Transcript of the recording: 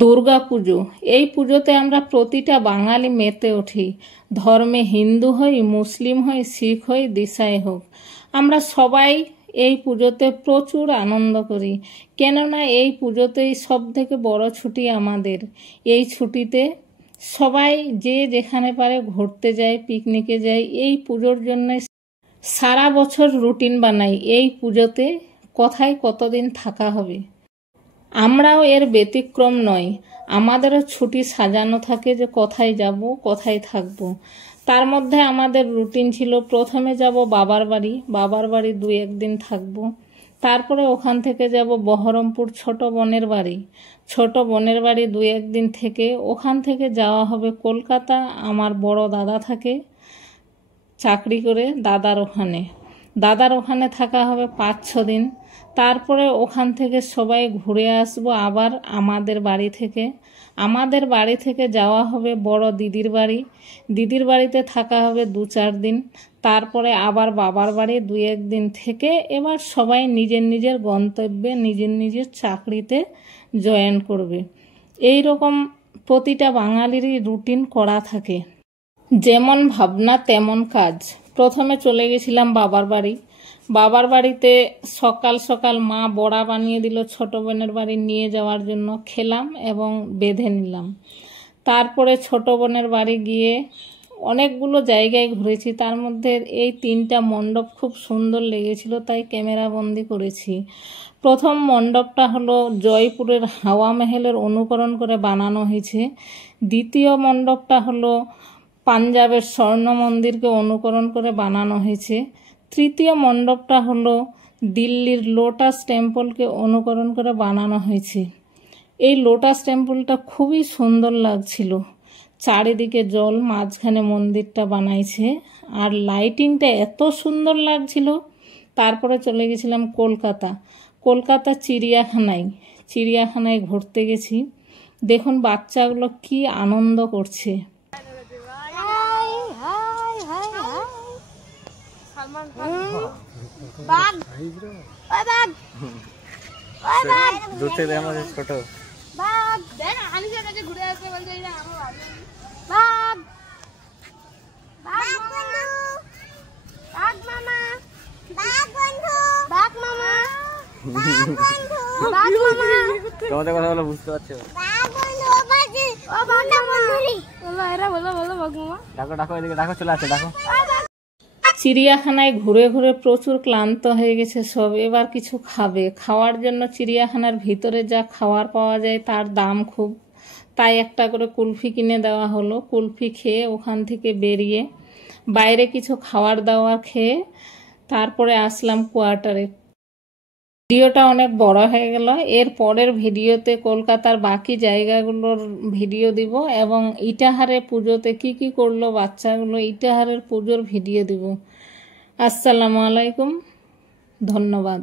দুর্গা পুজো। এই পুজোতে আমরা প্রতিটা বাঙালি মেতে উঠি। ধর্মে হিন্দু হই, মুসলিম হই, শিখ হই, দিশাই হোক, আমরা সবাই এই পুজোতে প্রচুর আনন্দ করি। কেননা এই পুজোতেই সব থেকে বড় ছুটি আমাদের। এই ছুটিতে সবাই যে যেখানে পারে ঘুরতে যায়, পিকনিকে যায়। এই পুজোর জন্য সারা বছর রুটিন বানাই এই পুজোতে কোথায় কতদিন থাকা হবে। আমরাও এর ব্যতিক্রম নয়। আমাদেরও ছুটি সাজানো থাকে যে কোথায় যাব, কোথায় থাকব। তার মধ্যে আমাদের রুটিন ছিল প্রথমে যাব বাবার বাড়ি 2-1 দিন থাকব। তারপরে ওখান থেকে যাব বহরমপুর ছোট বোনের বাড়ি 2-1 দিন থেকে ওখান থেকে যাওয়া হবে কলকাতা। আমার বড় দাদা থাকে চাকরি করে দাদার ওখানে থাকা হবে 5-6 দিন। তারপরে ওখান থেকে সবাই ঘুরে আসবো আবার আমাদের বাড়ি থেকে যাওয়া হবে বড় দিদির বাড়িতে থাকা হবে 2-4 দিন। তারপরে আবার বাবার বাড়ি 2-1 দিন থেকে এবার সবাই নিজের গন্তব্যে নিজের চাকরিতে জয়েন করবে। এই রকম প্রতিটা বাঙালিরই রুটিন করা থাকে। যেমন ভাবনা তেমন কাজ। প্রথমে চলে গেছিলাম বাবার বাড়িতে সকাল সকাল মা বড়া বানিয়ে দিল ছোট বোনের বাড়ি নিয়ে যাওয়ার জন্য। খেলাম এবং বেঁধে নিলাম। তারপরে ছোট বোনের বাড়ি গিয়ে অনেকগুলো জায়গায় ঘুরেছি। তার মধ্যে এই 3টা মণ্ডপ খুব সুন্দর লেগেছিল, তাই ক্যামেরা বন্দি করেছি। প্রথম মণ্ডপটা হলো জয়পুরের হাওয়া মহলের অনুকরণ করে বানানো হয়েছে। দ্বিতীয় মণ্ডপটা হলো পাঞ্জাবের স্বর্ণ মন্দিরকে অনুকরণ করে বানানো হয়েছে। তৃতীয় মণ্ডপটা হলো দিল্লির লোটাস টেম্পলকে অনুকরণ করে বানানো হয়েছে। এই লোটাস টেম্পলটা খুবই সুন্দর লাগছিল। চারিদিকে জল, মাঝখানে মন্দিরটা বানাইছে, আর লাইটিংটা এত সুন্দর লাগছিল। তারপরে চলে গেছিলাম কলকাতা চিড়িয়াখানায় ঘুরতে গেছি। দেখুন বাচ্চাগুলো কি আনন্দ করছে। তোমাদের কথা বলে বুঝতে পারছো? ডাকো চলে আসে ডাকো। চিড়িয়াখানায় ঘুরে প্রচুর ক্লান্ত হয়ে গেছে সব। এবার কিছু খাওয়ার জন্য চিড়িয়াখানার ভিতরে যা খাবার পাওয়া যায় তার দাম খুব, তাই একটা করে কুলফি কিনে দেওয়া হলো। কুলফি খেয়ে ওখান থেকে বেরিয়ে বাইরে কিছু খাওয়ার দাওয়ার খেয়ে তারপরে আসলাম কোয়ার্টারে। ভিডিওটা অনেক বড় হয়ে গেল। এর পরের ভিডিওতে কলকাতার বাকি জায়গাগুলোর ভিডিও দিব এবং ইটাহারে পুজোতে কি করলো বাচ্চাগুলো, ইটাহারের পুজোর ভিডিও দিব। আসসালামু আলাইকুম, ধন্যবাদ।